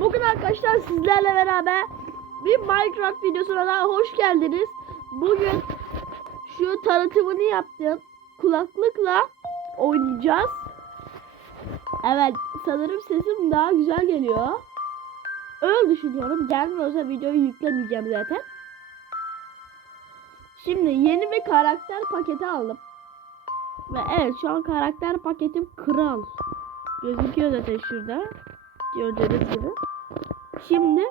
Bugün arkadaşlar sizlerle beraber bir Minecraft videosuna daha hoş geldiniz. Bugün şu tanıtımını yaptığım kulaklıkla oynayacağız. Evet sanırım sesim daha güzel geliyor. Öyle düşünüyorum. Gelmiyorsa videoyu yüklemeyeceğim zaten. Şimdi yeni bir karakter paketi aldım. Ve evet şu an karakter paketim kral. Gözüküyor zaten şurada. Gördüğünüz gibi. Şimdi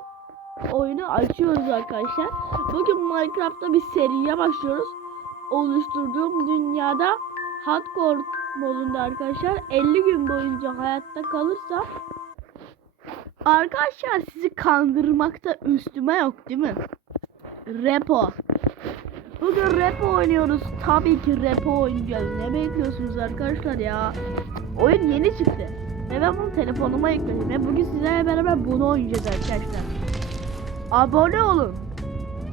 oyunu açıyoruz arkadaşlar. Bugün Minecraft'ta bir seriye başlıyoruz. Oluşturduğum dünyada hardcore modunda arkadaşlar 50 gün boyunca hayatta kalırsam Arkadaşlar sizi kandırmakta üstüme yok değil mi? Repo. Bugün repo oynuyoruz. Tabii ki repo oynayacağız. Ne bekliyorsunuz arkadaşlar ya? Oyun yeni çıktı. Ve ben bunu telefonuma yükledim. Ve bugün sizlerle beraber bunu oynayacağız arkadaşlar. Abone olun.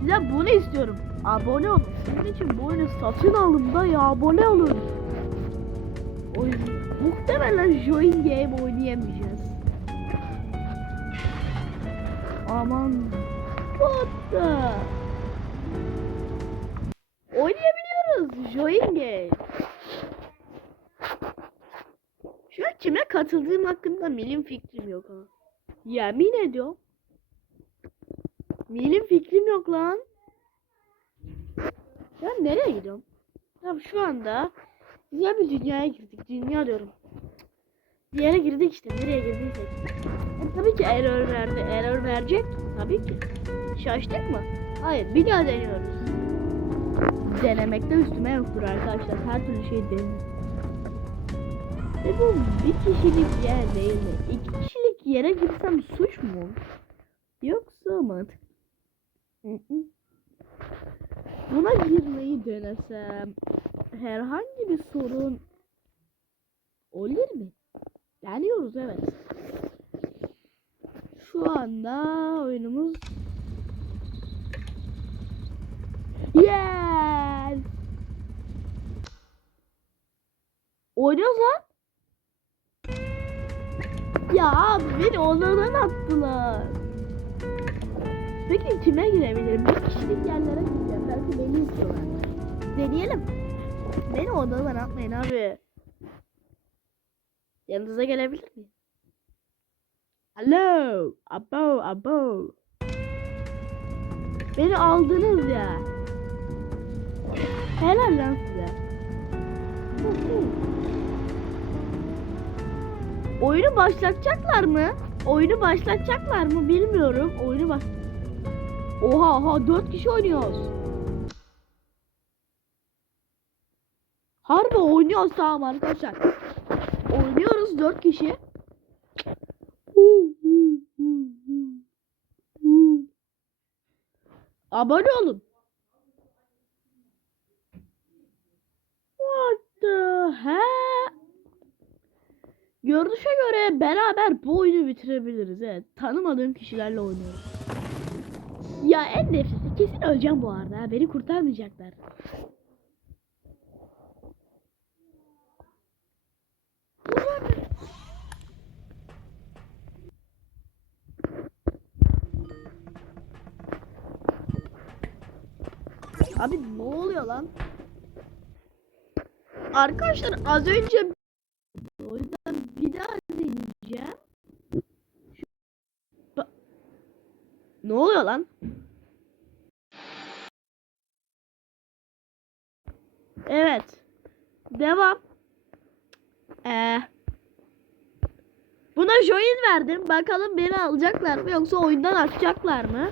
Size bunu istiyorum. Abone olun. Sizin için bu oyunu satın alın da ya abone olun. Oyun muhtemelen join game oynayamayacağız. Aman. What the? Oynayabiliyoruz. Join game. Şu kime katıldığım hakkında milim fikrim yok ha. Yemin ediyorum. Milim fikrim yok lan. Ya nereye gidiyorum? Ya şu anda güzel bir dünyaya girdik. Dünya diyorum. Bir yere girdik işte. Nereye girdiysek. E, tabii ki error verdi. Error verecek. Tabii ki. Şaştık mı? Hayır. Bir daha deniyoruz. Denemekte üstüme yoktur arkadaşlar. Her türlü şey deniyoruz. Ve bu bir kişilik yer değil mi? İki kişilik yere girsem suç mu? Yoksa mantık. Buna girmeyi denesem herhangi bir sorun olur mu? Deniyoruz evet. Şu anda oyunumuz Yes! Oynuyoruz lan. Ya abi beni odadan attılar. Peki kime girebilirim? Bir kişilik yerlere gireceğim. Belki beni istiyorlar. Deneyelim. Beni odadan atmayın abi. Yanınıza gelebilir miyim? Alo. Abo abo. Beni aldınız ya. Helal lan size. Oyunu başlatacaklar mı? Oyunu başlatacaklar mı bilmiyorum. Oyunu baş... Oha oha 4 kişi oynuyoruz. Harbi oynuyoruz tamam arkadaşlar. Oynuyoruz 4 kişi. Abone olun. What the heck? Görünüşe göre beraber bu oyunu bitirebiliriz. Evet. Tanımadığım kişilerle oynuyoruz. Ya en nefresi kesin öleceğim bu arada. Beni kurtarmayacaklar. Abi ne oluyor lan? Arkadaşlar az önce daha deneyeceğim. Şu- Ne oluyor lan? Evet. Devam. Ee, buna join verdim. Bakalım beni alacaklar mı yoksa oyundan atacaklar mı?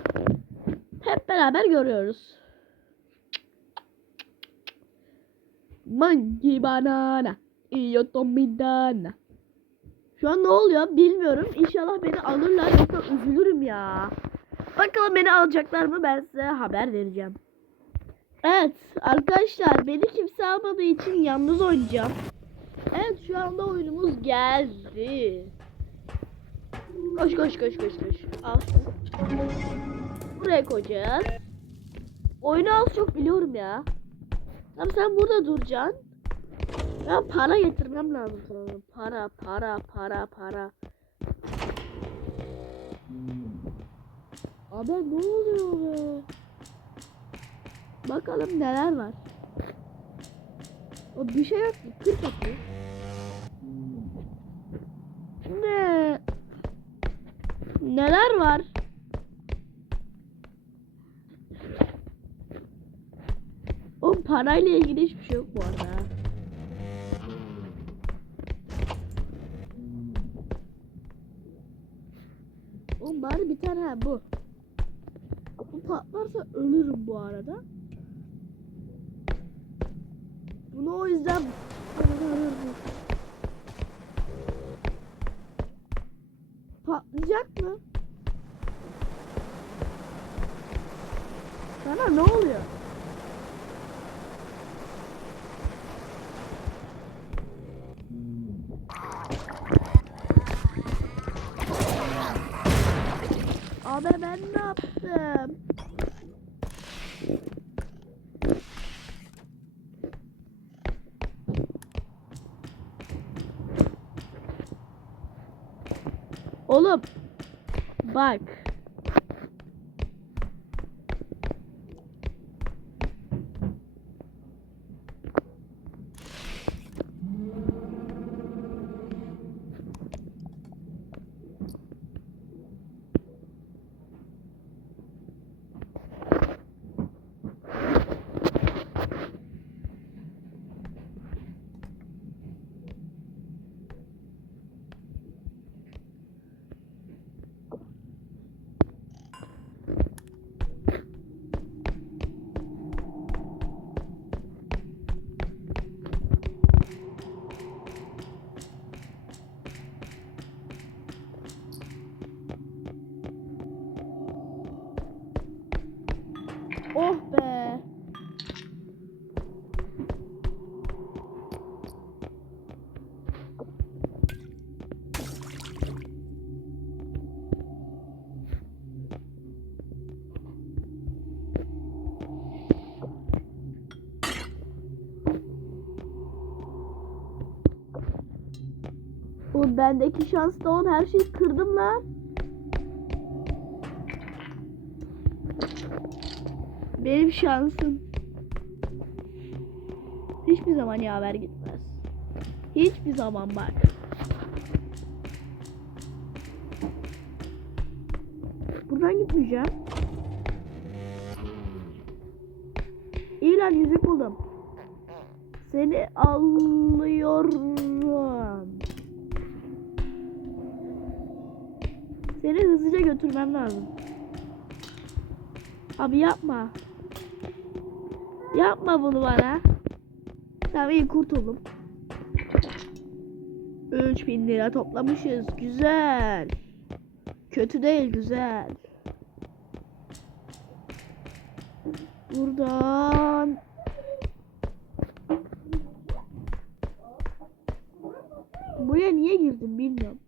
Hep beraber görüyoruz. Monkey banana. Io tomidana. Şu an ne oluyor bilmiyorum. İnşallah beni alırlar yoksa üzülürüm ya. Bakalım beni alacaklar mı ben size haber vereceğim. Evet arkadaşlar beni kimse almadığı için yalnız oynayacağım. Evet şu anda oyunumuz geldi. Koş koş koş koş koş. Al. Buraya koyacağız. Oyunu az çok biliyorum ya. Tamam sen burada duracaksın. Ya para getirmem lazım sana. Para, para, para, para. Abi ne oluyor be? Bakalım neler var. O bir şey yok ki. Kır kapıyı. Ne? Neler var? O parayla ilgili hiçbir şey yok bu arada. Tane ha bu. Bu patlarsa ölürüm bu arada. Bunu o yüzden patlayacak mı? Sana ne oluyor? Bak. Bendeki şans da on her şeyi kırdım lan. Benim şansım. Hiçbir zaman yaver gitmez. Hiçbir zaman bak. Buradan gitmeyeceğim. İyi lan yüzük buldum. Seni alıyorum. Seni hızlıca götürmem lazım. Abi yapma. Yapma bunu bana. Tamam iyi kurtuldum. 3000 lira toplamışız. Güzel. Kötü değil güzel. Buradan Buraya niye girdim bilmiyorum.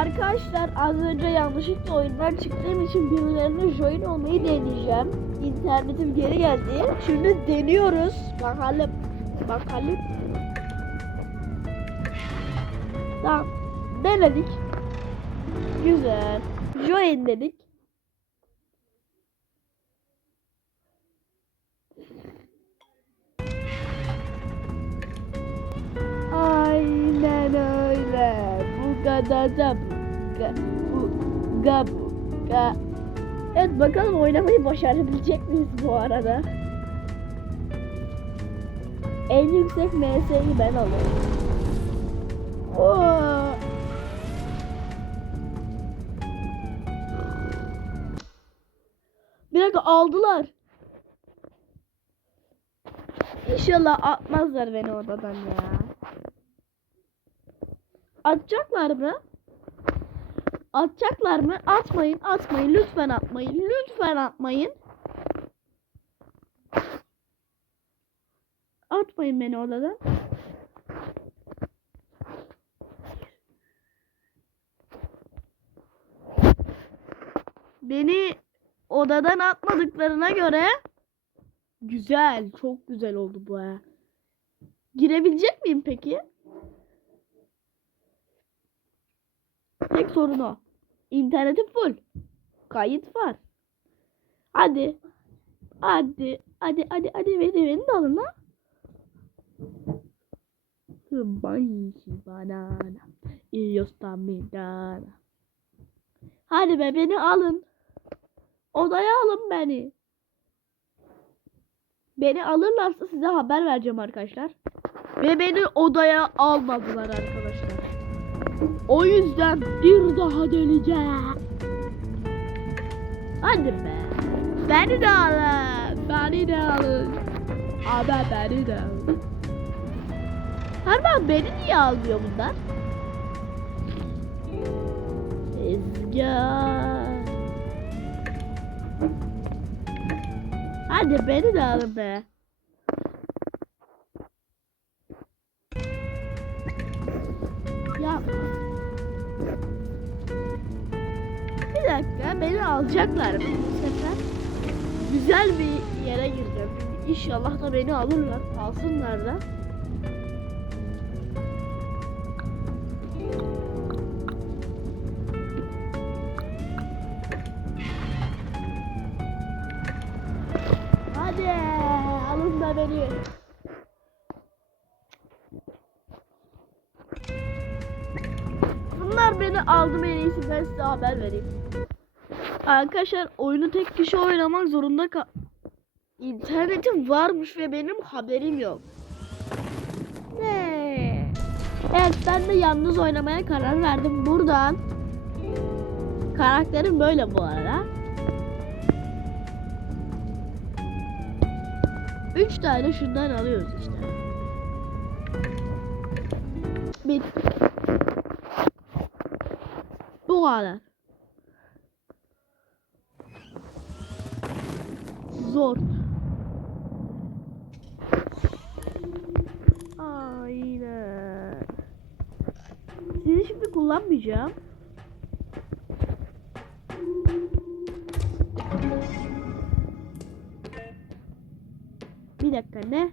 Arkadaşlar az önce yanlışlıkla oyundan çıktığım için birilerine join olmayı deneyeceğim. İnternetim geri geldi. Şimdi deniyoruz. Bakalım. Bakalım. Tamam. Denedik. Güzel. Join dedik. Bu. Ga, bu. Ga. Evet bakalım oynamayı başarabilecek miyiz bu arada? En yüksek MS'yi ben alıyorum. Oo. Bir dakika aldılar. İnşallah atmazlar beni odadan ya. Atacaklar mı? Atacaklar mı? Atmayın, atmayın. Lütfen atmayın. Lütfen atmayın. Atmayın beni oradan. Beni odadan atmadıklarına göre güzel, çok güzel oldu bu. Girebilecek miyim peki? Tek sorun o. İnternetim full. Kayıt var. Hadi. Hadi. Hadi hadi hadi beni beni de alın lan. Banki banana. Io staminana. Hadi be beni alın. Odaya alın beni. Beni alırlarsa size haber vereceğim arkadaşlar. Ve beni odaya almadılar arkadaşlar. O yüzden bir daha deneyeceğim. Hadi be. Beni de alın. Beni de alın. Abi beni de alın. Harbi beni niye almıyor bunlar? Ezgar. Hadi beni de alın be. Ya. Bir dakika beni alacaklar bu sefer? Güzel bir yere gireceğim. İnşallah da beni alırlar. Alsınlar da. Hadi alın da beni. Bunlar beni aldı en iyisi ben size haber vereyim. Arkadaşlar oyunu tek kişi oynamak zorunda kal... İnternetim varmış ve benim haberim yok. Ne? Evet ben de yalnız oynamaya karar verdim. Buradan karakterim böyle bu arada. Üç tane şundan alıyoruz işte. Bu. Zor. Aynen. Sizi şimdi kullanmayacağım. Bir dakika ne?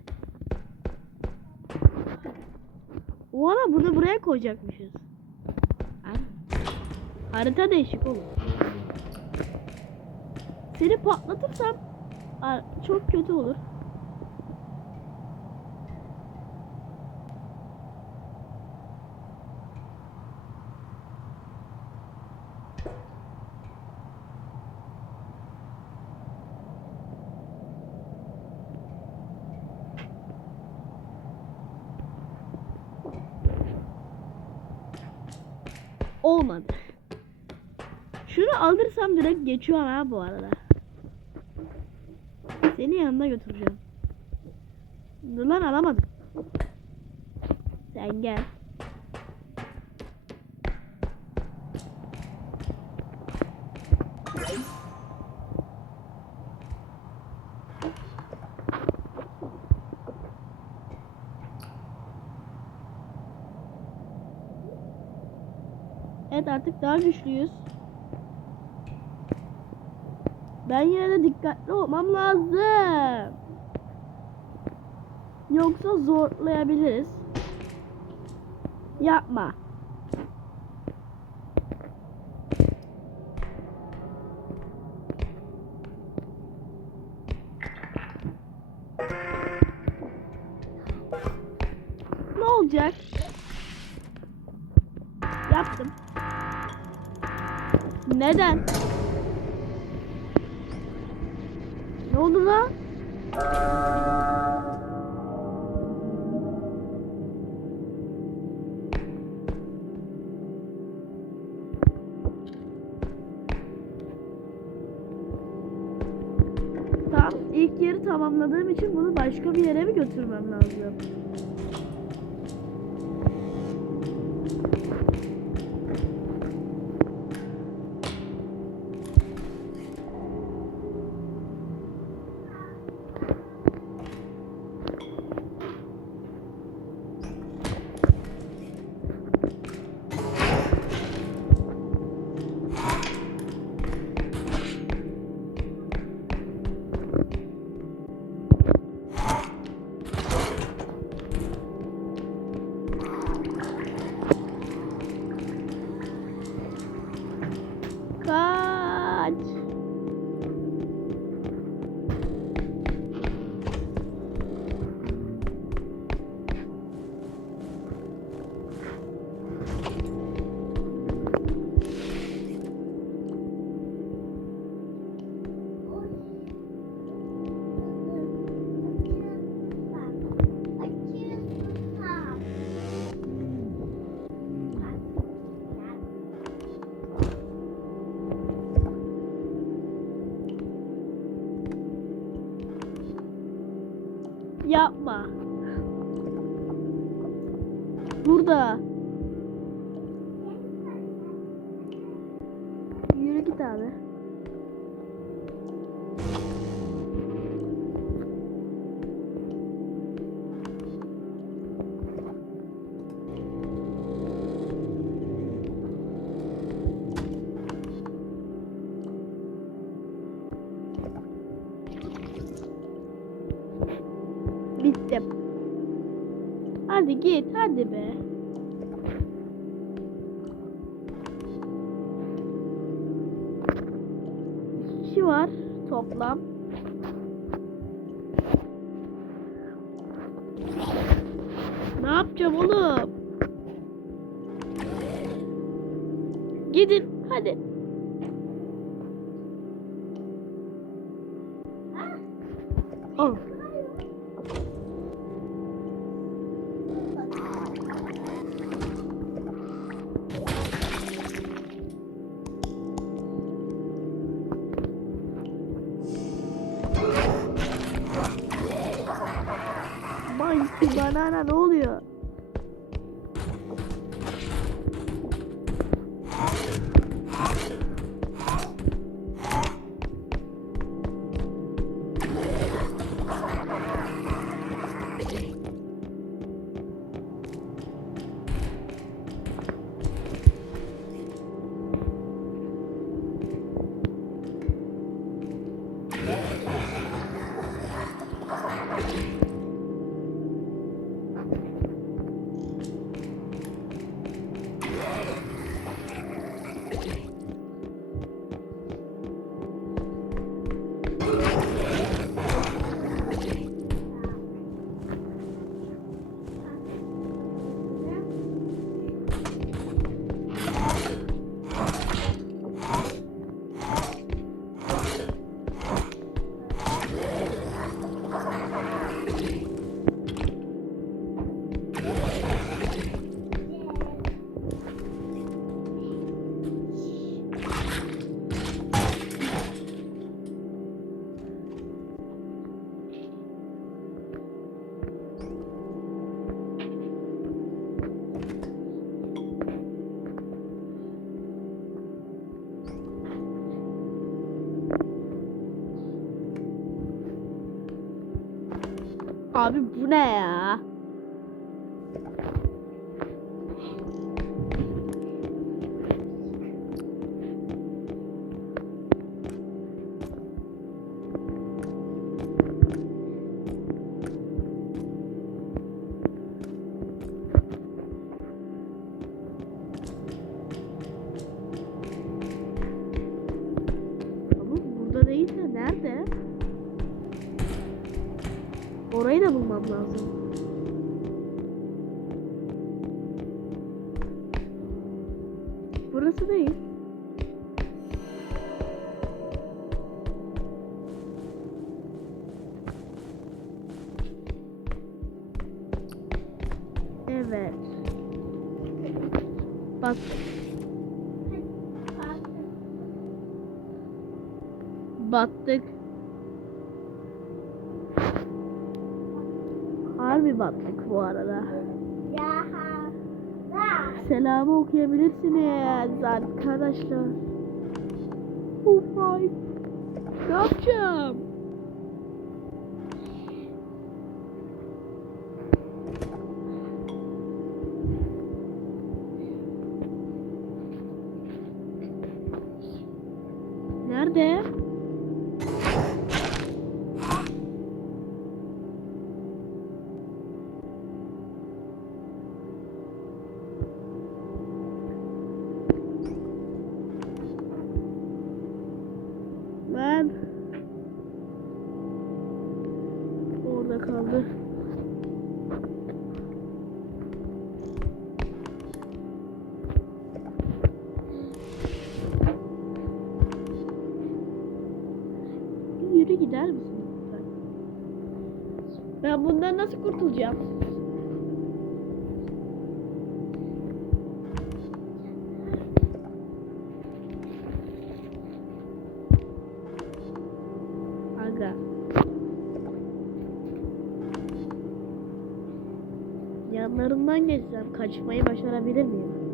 O ara bunu buraya koyacakmışız. Ha? Harita değişik olur. Seni patlatırsam çok kötü olur. Olmadı. Alırsam direkt geçiyor ha bu arada. Seni yanına götüreceğim. Dur lan alamadım. Sen gel. Evet artık daha güçlüyüz. Ben yine dikkatli olmam lazım. Yoksa zorlayabiliriz. Yapma. Ne olacak? Yaptım. Neden? Ne oldu lan? Tamam, ilk yeri tamamladığım için bunu başka bir yere mi götürmem lazım? Yapma. Burada. Var toplam. Ne yapacağım oğlum? Abi bu ne ya? Evet. Bak. Battık. Harbi battık bu arada. Selamı okuyabilirsiniz arkadaşlar. Oh my. Ne yapacağım? kurtulacağım. Aga. Yanlarından geçsem kaçmayı başarabilir miyim?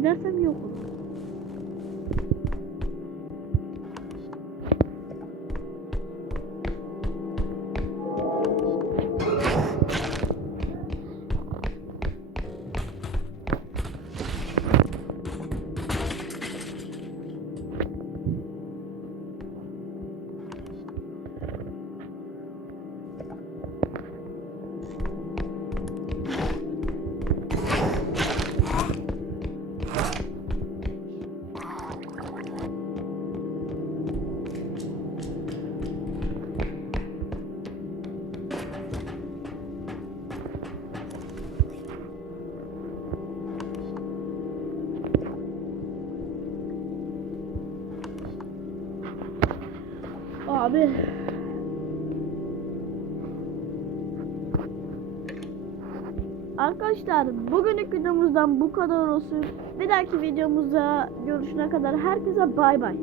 Gidersem yok Arkadaşlar bugünlük videomuzdan bu kadar olsun. Bir dahaki videomuzda görüşene kadar herkese bay bay.